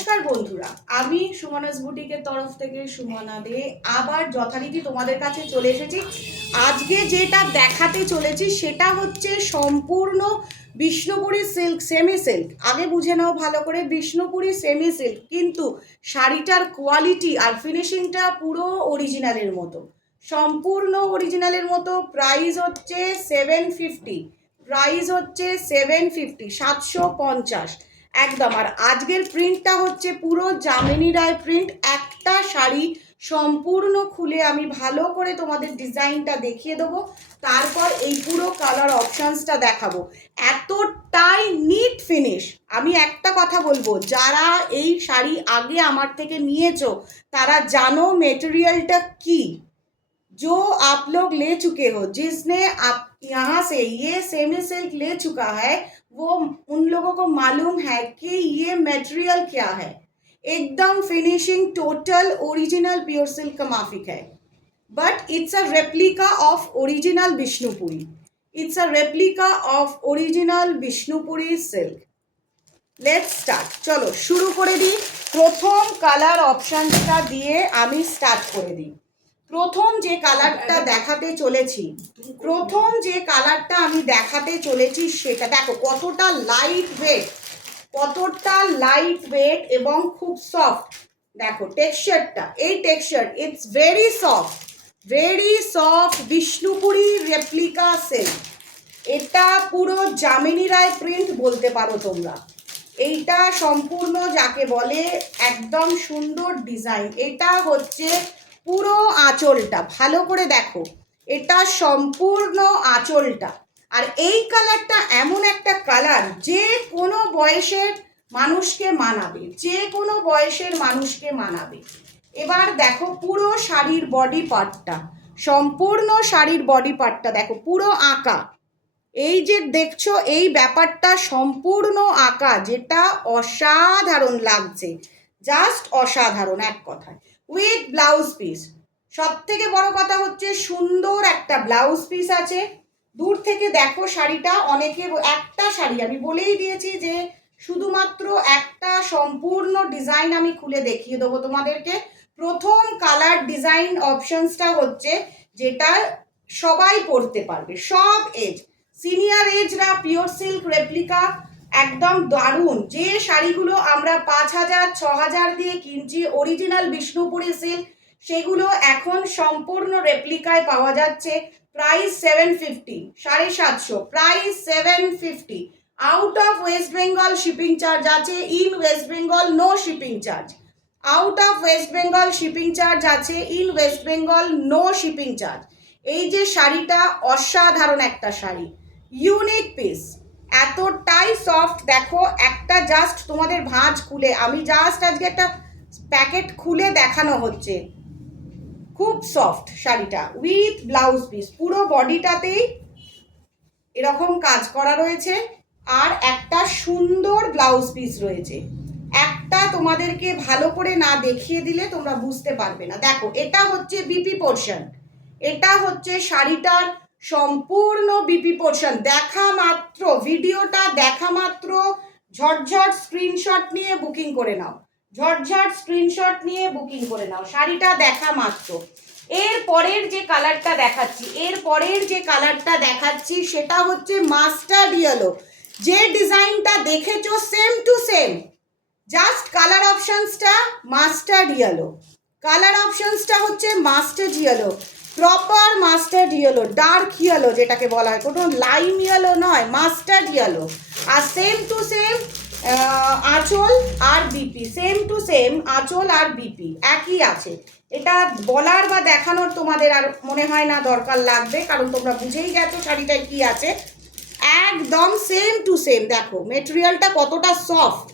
নমস্কার বন্ধুরা, আমি সুমনাস বুটিকের তরফ থেকে সুমনা দে আবার যথারীতি তোমাদের কাছে চলে এসেছি। আজকে যেটা দেখাতে চলেছি সেটা হচ্ছে সম্পূর্ণ বিষ্ণুপুরি সিল্ক, সেমি সিল্ক। আগে বুঝে নাও ভালো করে, বিষ্ণুপুরি সেমি সিল্ক, কিন্তু শাড়িটার কোয়ালিটি আর ফিনিশিংটা পুরো অরিজিনালের মতো, সম্পূর্ণ অরিজিনালের মতো। প্রাইস হচ্ছে 750, প্রাইস হচ্ছে 750, 750 একদম। আর আজকের প্রিন্টটা হচ্ছে পুরো যামিনী রায় প্রিন্ট। একটা শাড়ি সম্পূর্ণ খুলে আমি ভালো করে তোমাদের ডিজাইনটা দেখিয়ে দেবো, তারপর এই পুরো কালার অপশানসটা দেখাবো। এতটাই নিট ফিনিশ। আমি একটা কথা বলবো, যারা এই শাড়ি আগে আমার থেকে নিয়েছো তারা জানো মেটেরিয়ালটা কি। जो आप लोग ले चुके हो, जिसने आप यहाँ से ये सेमी सिल्क ले चुका है, वो उन लोगों को मालूम है कि ये मटेरियल क्या है। एकदम finishing total original pure silk का माफिक है, but it's a replica of original Vishnupuri. It's a replica of original Vishnupuri silk. Let's start. चलो शुरू করে দিই। প্রথম কালার অপশনটা দিয়ে আমি স্টার্ট করে দিই। প্রথম যে কালারটা দেখাতে চলেছি, প্রথম যে কালারটা আমি দেখাতে চলেছি সেটা দেখো কতটা লাইট ওয়েট, কতটা লাইট ওয়েট এবং খুব সফট। দেখো টেক্সচারটা, এই texture it's very soft, very soft Bishnupuri replica silk. এটা পুরো যামিনী রায় প্রিন্ট বলতে পারো তোমরা। এইটা সম্পূর্ণ যাকে বলে একদম সুন্দর ডিজাইন। এটা হচ্ছে পুরো আঁচলটা, ভালো করে দেখো, এটা সম্পূর্ণ আঁচলটা। আর এই কালারটা এমন একটা কালার যে কোনো বয়সের মানুষকে মানাবে, যে কোনো বয়সের মানুষকে মানাবে। এবার দেখো পুরো শাড়ির বডি পার্টটা, সম্পূর্ণ শাড়ির বডি পার্টটা দেখো পুরো আঁকা। এই যে দেখছো এই ব্যাপারটা সম্পূর্ণ আঁকা, যেটা অসাধারণ লাগছে, জাস্ট অসাধারণ এক কথায়। উইথ ব্লাউজ পিস, সব থেকে বড় কথা হচ্ছে সুন্দর একটা ব্লাউজ পিস আছে। দূর থেকে দেখো শাড়িটা, অনেকে একটা শাড়ি আমি বলেই দিয়েছি যে শুধুমাত্র একটা সম্পূর্ণ ডিজাইন আমি খুলে দেখিয়ে দেবো তোমাদেরকে। প্রথম কালার ডিজাইন অপশনসটা হচ্ছে যেটা সবাই পরতে পারবে, সব এজ, সিনিয়র এজরা পিওর সিল্ক রেপ্লিকা একদম দারুণ। যে শাড়িগুলো আমরা 5,000 6,000 দিয়ে কিনছি অরিজিনাল বিষ্ণুপুরি সিল্ক, সেগুলো এখন সম্পূর্ণ রেপ্লিকায় পাওয়া যাচ্ছে। Price 750, 750, price 750। Out of West Bengal shipping charge আছে, in West Bengal no shipping charge. Out of West Bengal shipping charge আছে, in West Bengal no shipping charge. এই যে শাড়িটা অসাধারণ একটা শাড়ি, ইউনিক পিস, এতটাই সফট। দেখো একটা জাস্ট তোমাদের ভাঁজ খুলে, আমি জাস্ট আজকে একটা প্যাকেট খুলে দেখানো হচ্ছে, খুব সফট শাড়িটা উইথ ব্লাউজ পিস। পুরো বডিটাতেই এরকম কাজ করা রয়েছে আর একটা সুন্দর ব্লাউজ পিস রয়েছে। একটা তোমাদেরকে ভালো করে না দেখিয়ে দিলে তোমরা বুঝতে পারবে না। দেখো এটা হচ্ছে বিপি পোর্শন, এটা হচ্ছে শাড়িটার সম্পূর্ণ বিপি পোর্শন। দেখা মাত্র, ভিডিওটা দেখা মাত্র ঝটঝট স্ক্রিনশট নিয়ে বুকিং করে নাও, ঝটঝট স্ক্রিনশট নিয়ে বুকিং করে নাও শাড়িটা দেখা মাত্র। এর পরের যে কালারটা দেখাচ্ছি, এর পরের যে কালারটা দেখাচ্ছি সেটা হচ্ছে মাস্টার্ড ইয়েলো। যে ডিজাইনটা দেখেছো same to same, just colour অপশনসটা মাস্টার্ড ইয়েলো, কালার অপশনসটা হচ্ছে mustard yellow, proper mustard yellow, dark yellow যেটাকে বলা হয়, কোনো লাইম ইয়েলো নয়, মাস্টার্ড ইয়েলো। আর সেম টু সেম আঁচল আর বিপি, সেম টু সেম আঁচল আর বিপি একই আছে। এটা বলার বা দেখানোর তোমাদের আর মনে হয় না দরকার লাগবে, কারণ তোমরা বুঝেই গেছো শাড়িটায় কি আছে। একদম সেম টু সেম। দেখো মেটেরিয়ালটা কতটা সফট,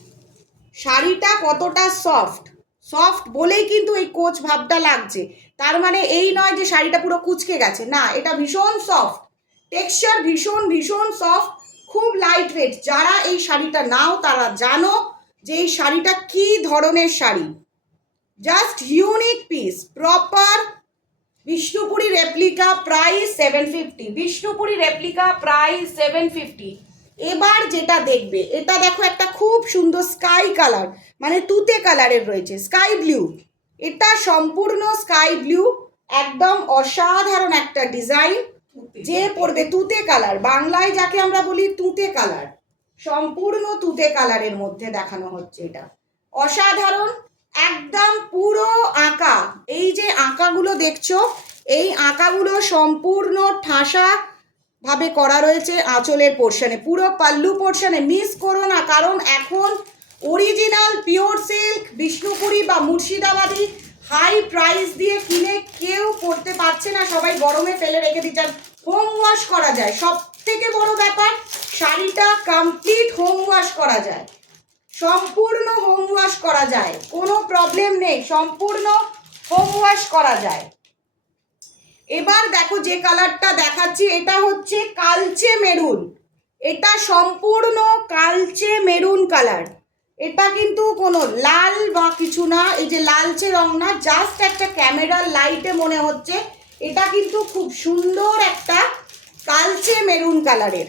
শাড়িটা কতটা সফট, সফট বলেই কিন্তু এই কোচ ভাবটা লাগছে। তার মানে এই নয় যে শাড়িটা পুরো কুচকে গেছে, না, এটা ভীষণ সফট, টেক্সচার ভীষণ ভীষণ সফট, খুব লাইট ওয়েট। যারা এই শাড়িটা নাও তারা জানো যে এই শাড়িটা কি ধরনের sari. Just unique piece, proper Bishnupuri replica, price 750, Bishnupuri replica price 750। এবার যেটা দেখবে, এটা দেখো একটা খুব সুন্দর স্কাই কালার, মানে তুতে কালারের রয়েছে, স্কাই ব্লু। এটা সম্পূর্ণ স্কাই ব্লু, একদম অসাধারণ একটা ডিজাইন। যে পরবে তুতে কালার, বাংলায় যাকে আমরা বলি তুতে কালার, সম্পূর্ণ তুতে কালারের মধ্যে দেখানো হচ্ছে। এটা অসাধারণ, একদম পুরো আঁকা। এই যে আঁকাগুলো দেখছো, এই আঁকাগুলো সম্পূর্ণ ঠাসা ভাবে করা রয়েছে আঁচলের পোর্শনে, পুরো পাল্লু পোর্শনে। মিস করো না, কারণ এখন অরিজিনাল পিওর সিল্ক বিষ্ণুপুরি বা মুর্শিদাবাদি হাই প্রাইস দিয়ে কিনে কেউ পরতে পারছে না, সবাই গরমে ফেলে রেখে দিচ্ছেন। হোম ওয়াশ করা যায়, সব থেকে বড় ব্যাপার, শাড়িটা কমপ্লিট হোম ওয়াশ করা যায়, সম্পূর্ণ হোম ওয়াশ করা যায়, কোনো প্রবলেম নেই, সম্পূর্ণ হোম ওয়াশ করা যায়। এবার দেখো যে কালারটা দেখাচ্ছি, এটা হচ্ছে কালচে মেরুন। এটা সম্পূর্ণ কালচে মেরুন কালার। এটা কিন্তু কোনো লাল বা কিছু না, এই যে লালচে রং না, জাস্ট একটা ক্যামেরার লাইটে মনে হচ্ছে। এটা কিন্তু খুব সুন্দর একটা কালচে মেরুন কালারের,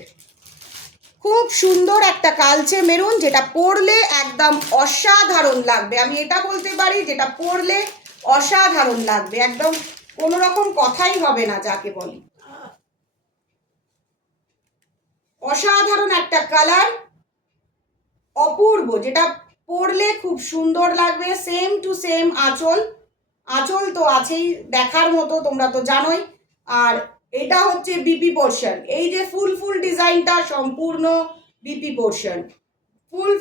খুব সুন্দর একটা কালচে মেরুন, যেটা পরলে একদম অসাধারণ লাগবে। আমি এটা বলতে পারি, যেটা পরলে অসাধারণ লাগবে, একদম কোনো রকম কথাই হবে না যাকে বলি। অসাধারণ একটা কালার, অপূর্ব, যেটা পরলে খুব সুন্দর লাগবে। সেম টু সেম আঁচল, আঁচল তো আছেই দেখার মতো, তোমরা তো জানোই। আর এটা হচ্ছে বিপি পোর্শন, এই যে ফুল ফুল ডিজাইনটা সম্পূর্ণ বিপি পোর্শন,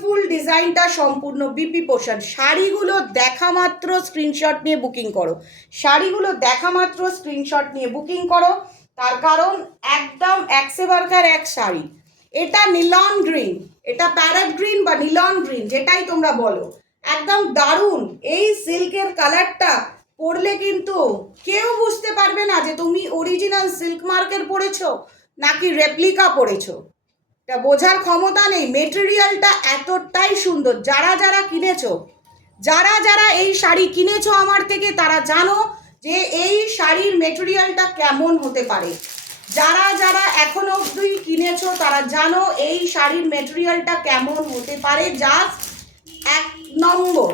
ফুল ডিজাইনটা সম্পূর্ণ বিপি পোর্শন। শাড়িগুলো দেখা মাত্র স্ক্রিনশট নিয়ে বুকিং করো, শাড়িগুলো দেখা মাত্র স্ক্রিনশট নিয়ে বুকিং করো, তার কারণ একদম এক সে বারকার এক শাড়ি। এটা নীলন গ্রিন, এটা প্যারট গ্রিন বা নীলন গ্রিন যেটাই তোমরা বলো, একদম দারুণ। এই সিল্কের কালারটা পরলে কিন্তু কেউ বুঝতে পারবে না যে তুমি অরিজিনাল সিল্ক মার্কের পরেছো নাকি রেপ্লিকা পরেছো, এটা বোঝার ক্ষমতা নেই। মেটেরিয়ালটা এতটাই সুন্দর, যারা যারা কিনেছো, যারা যারা এই শাড়ি কিনেছো আমার থেকে, তারা জানো যে এই শাড়ির মেটেরিয়ালটা কেমন হতে পারে। যারা যারা এখনো অবধি কিনেছো তারা জানো এই শাড়ির মেটেরিয়ালটা কেমন হতে পারে। জাস্ট এক নম্বর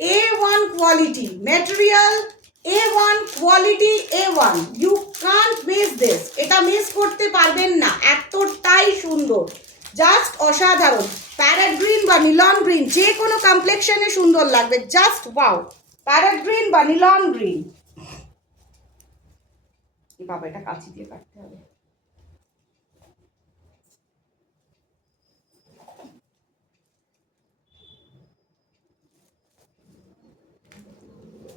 A1 quality material, A1 quality, A1, you can't miss this, এটা মিস করতে পারবেন না, এতটাই সুন্দর, জাস্ট অসাধারণ। প্যারট গ্রিন বা নীলন গ্রিন যে কোনো কমপ্লেক্সনে সুন্দর লাগবে, জাস্ট ওয়াও। প্যারট গ্রিন বা নীলন গ্রিন, বাবা এটা কাঁচি দিয়ে কাটতে হবে।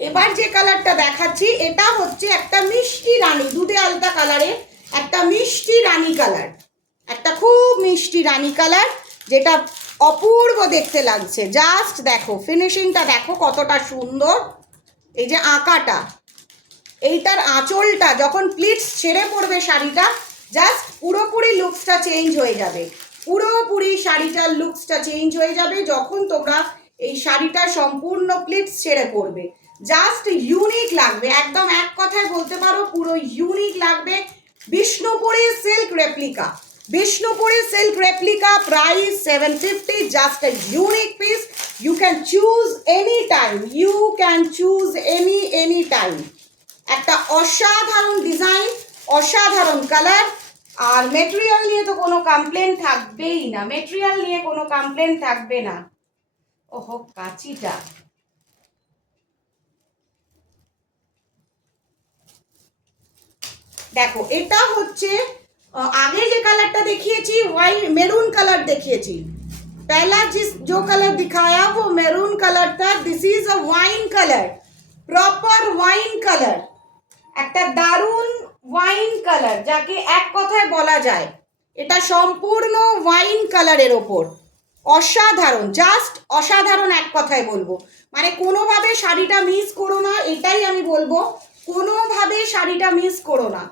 এবার যে কালারটা দেখাচ্ছি, এটা হচ্ছে একটা মিষ্টি রানী, দুধে আলতা কালারের একটা মিষ্টি রানী কালার, একটা খুব মিষ্টি রানী কালার, যেটা অপূর্ব দেখতে লাগছে। জাস্ট দেখো ফিনিশিংটা দেখো কতটা সুন্দর, এই যে আঁকাটা, এইটার আঁচলটা যখন প্লিটস ছেড়ে পড়বে শাড়িটা, জাস্ট পুরোপুরি লুকসটা চেঞ্জ হয়ে যাবে, পুরোপুরি শাড়িটার লুকসটা চেঞ্জ হয়ে যাবে যখন তোমরা এই শাড়িটা সম্পূর্ণ প্লিটস ছেড়ে পড়বে। জাস্ট ইউনিক লাগবে, একদম এক কথায় বলতে পারো পুরো ইউনিক লাগবে। Bishnupuri silk replica, Bishnupuri silk replica, price 750, just a unique piece. You can choose any time, you can choose any time. একটা অসাধারণ ডিজাইন, অসাধারণ কালার, আর মেটেরিয়াল নিয়ে তো কোনো কমপ্লেন থাকবেই না, মেটেরিয়াল নিয়ে কোনো কমপ্লেন থাকবে না। ওহো কাঁচিটা, দেখো এটা হচ্ছে आगे যে কালারটা দেখিয়েছি वाइन মেরুন কালার দেখিয়েছি, पहला जो कलर दिखाया वो मेरून कलर था, this is a wine colour, proper wine colour, একটা দারুণ ওয়াইন কালার যাকে এক কথায় বলা যায়, এটা সম্পূর্ণ ওয়াইন কালারের ওপর অসাধারণ, জাস্ট অসাধারণ এক কথায় বলবো। মানে কোনোভাবে শাড়িটা মিস করো না, এটাই আমি বলবো, কোনোভাবে শাড়িটা মিস করো না।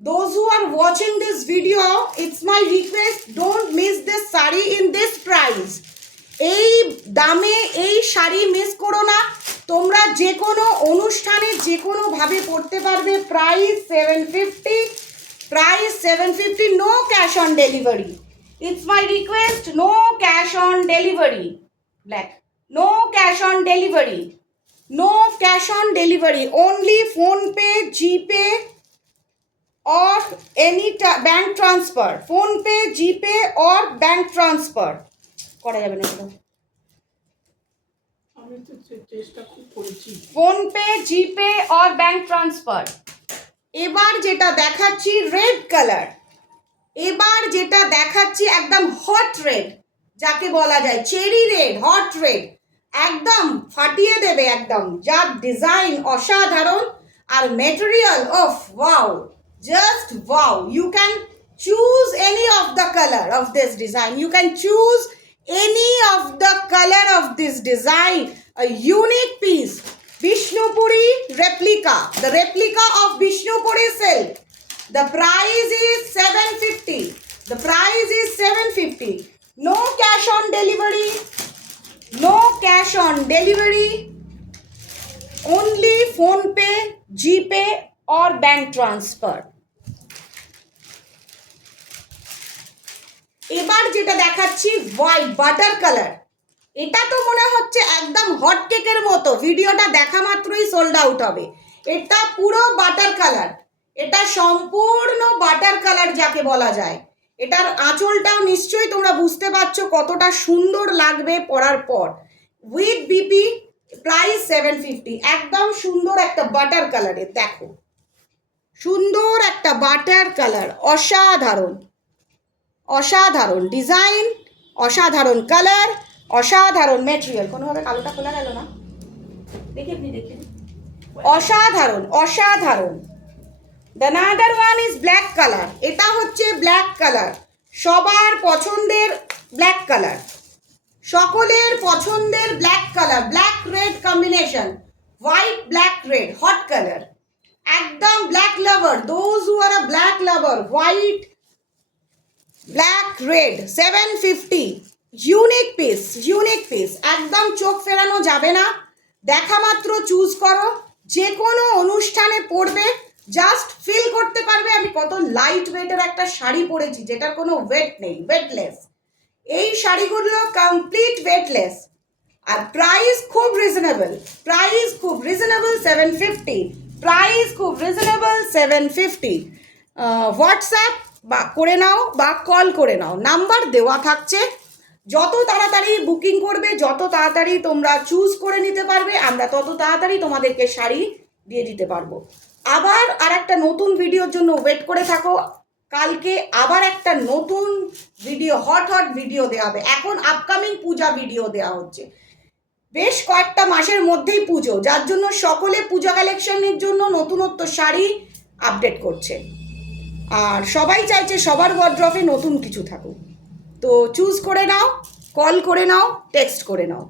Those who are watching this video, it's my request, don't miss this sari in this price. এই দামে এই শাড়ি মিস করো না, তোমরা যে কোনো অনুষ্ঠানে যে কোনোভাবে পরতে পারবে। Price 750, Price 750, no cash on delivery. It's my request, no cash on delivery. Black. No cash on delivery. No cash on delivery. Only phone pay, GPay or any bank transfer. Phone pay, GPay or bank transfer. করা যাবে না এটা। আমি তো চেষ্টা খুব করেছি। Phone pay, GPay or bank transfer. এবার যেটা দেখাচ্ছি রেড কালার, এবার যেটা দেখাচ্ছি একদম হট রেড, যাকে বলা যায় চেরি রেড, হট রেড, একদম ফাটিয়ে দেবে একদম, যার ডিজাইন অসাধারণ আর material of wow, just wow. You can choose any of the colour of this design, you can choose any of the color of this design, a unique piece. Vishnupuri replica, the replica of Vishnupuri silk. The price is 750. The price is 750. No cash on delivery. No cash on delivery. Only phone pay, GPay or bank transfer. এবার যেটা দেখাচ্ছি white butter colour, এটা তো মনে হচ্ছে একদম hot কেকের মতো, ভিডিওটা দেখা মাত্রই সোল্ড আউট হবে। এটা পুরো বাটার কালার, এটা সম্পূর্ণ বাটার কালার যাকে বলা যায়। এটার আঁচলটাও নিশ্চয়ই তোমরা বুঝতে পারছো কতটা সুন্দর লাগবে পরার পর। With BP, price 750। একদম সুন্দর একটা বাটার কালারের, দেখো সুন্দর একটা বাটার কালার, অসাধারণ অসাধারণ ডিজাইন, অসাধারণ কালার, অসাধারণ মেটেরিয়াল। কোনোভাবে কালোটা খোলা গেল না, দেখে আপনি দেখে, অসাধারণ অসাধারণ। The another one is black colour, এটা হচ্ছে ব্ল্যাক কালার, সবার পছন্দের ব্ল্যাক কালার, সকলের পছন্দের black colour, black red combination, white black red, hot colour, একদম black lover, those who are a black lover, white black red 750। Unique piece, unique piece, একদম চোখ ফেরানো যাবে না, দেখা মাত্র চুজ করো, যে কোনো অনুষ্ঠানে পরবে, জাস্ট ফিল করতে পারবে আমি কত লাইট ওয়েটের একটা শাড়ি পরেছি, যেটার কোনো ওয়েট নেই, ওয়েটলেস। এই শাড়িগুলো কমপ্লিট ওয়েটলেস আর প্রাইস খুব রিজনেবল, প্রাইস খুব রিজনেবল 750, প্রাইস খুব রিজনেবল 750। হোয়াটসঅ্যাপ বা করে নাও বা কল করে নাও, নাম্বার দেওয়া থাকছে। যত তাড়াতাড়ি বুকিং করবে, যত তাড়াতাড়ি তোমরা চুজ করে নিতে পারবে, আমরা তত তাড়াতাড়ি তোমাদেরকে শাড়ি দিয়ে দিতে পারবো। আবার আর একটা নতুন ভিডিওর জন্য ওয়েট করে থাকো, কালকে আবার একটা নতুন ভিডিও, হট হট ভিডিও দেওয়া হবে। এখন আপকামিং পূজা ভিডিও দেওয়া হচ্ছে, বেশ কয়েকটা মাসের মধ্যেই পুজো, যার জন্য সকলে পূজা কালেকশনের জন্য নতুনত্ব শাড়ি আপডেট করছে, আর সবাই চাইছে সবার ওয়ার্ড্রপে নতুন কিছু থাকুক। তো চুজ করে নাও, কল করে নাও, টেক্সট করে নাও।